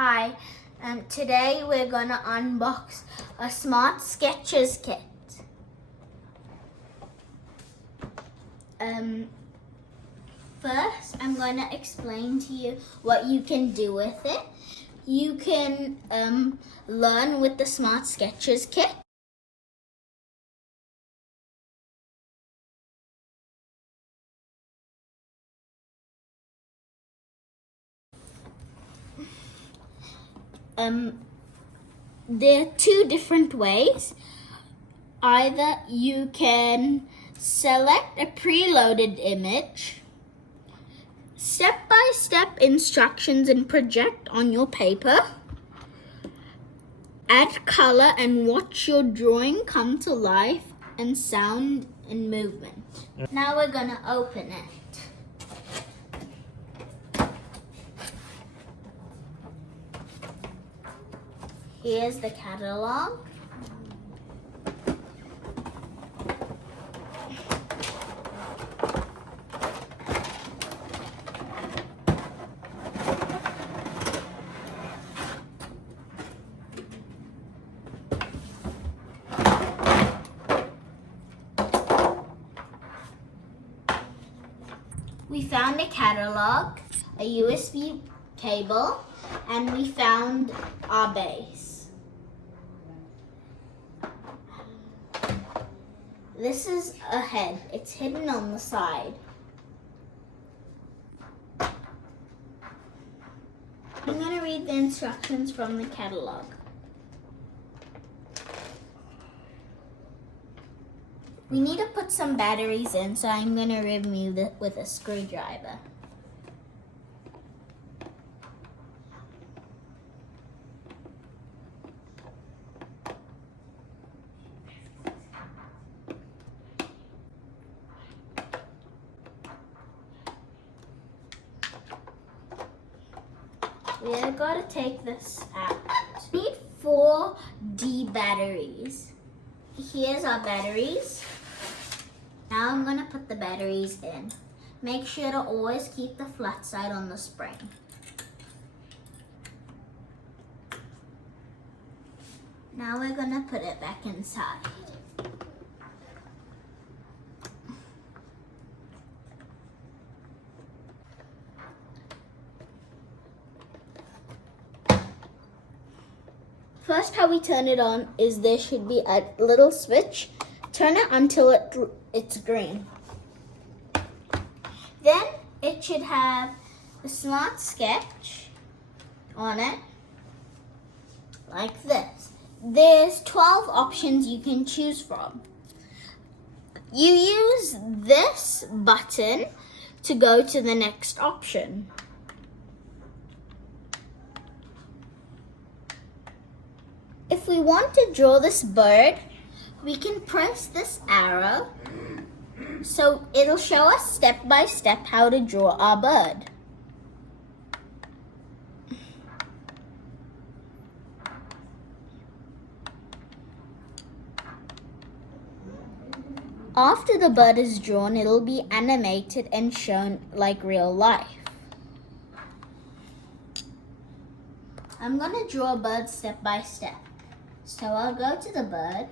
Hi, today we're going to unbox a smart sketches kit. First, I'm going to explain to you what you can do with it. You can learn with the smart sketches kit. There are two different ways. Either you can select a preloaded image, step-by-step instructions and project on your paper, add color and watch your drawing come to life and sound and movement. Now we're going to open it. Here's the catalog. We found a catalog, a USB cable, and we found our base. This is a head. It's hidden on the side. I'm going to read the instructions from the catalog. We need to put some batteries in, so I'm going to remove it with a screwdriver. We're going to take this out. We need 4 D batteries. Here's our batteries. Now I'm going to put the batteries in. Make sure to always keep the flat side on the spring. Now we're going to put it back inside. First, how we turn it on is there should be a little switch. Turn it until it's green. Then it should have a smart sketch on it, like this. There's 12 options you can choose from. You use this button to go to the next option. If we want to draw this bird, we can press this arrow so it'll show us step by step how to draw our bird. After the bird is drawn, it'll be animated and shown like real life. I'm going to draw a bird step by step. So I'll go to the bird.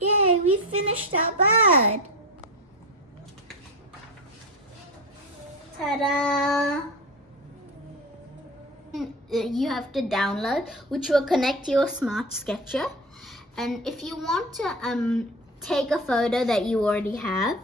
Yay, we finished our bird. Ta-da! You have to download, which will connect to your smart sketcher. And if you want to take a photo that you already have,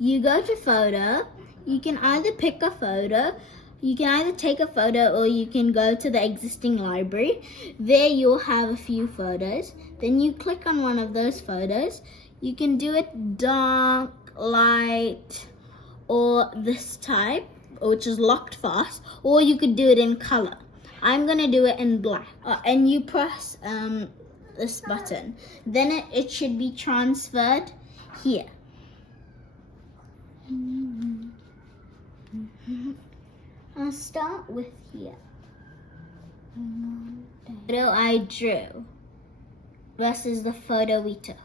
you go to photo. You can either pick a photo, you can either take a photo, or you can go to the existing library. There you'll have a few photos. Then you click on one of those photos. You can do it dark, light, or this type, which is locked fast, or you could do it in color. I'm gonna do it in black. And you press this button. Then it should be transferred here. I'll start with here. Photo I drew versus the photo we took.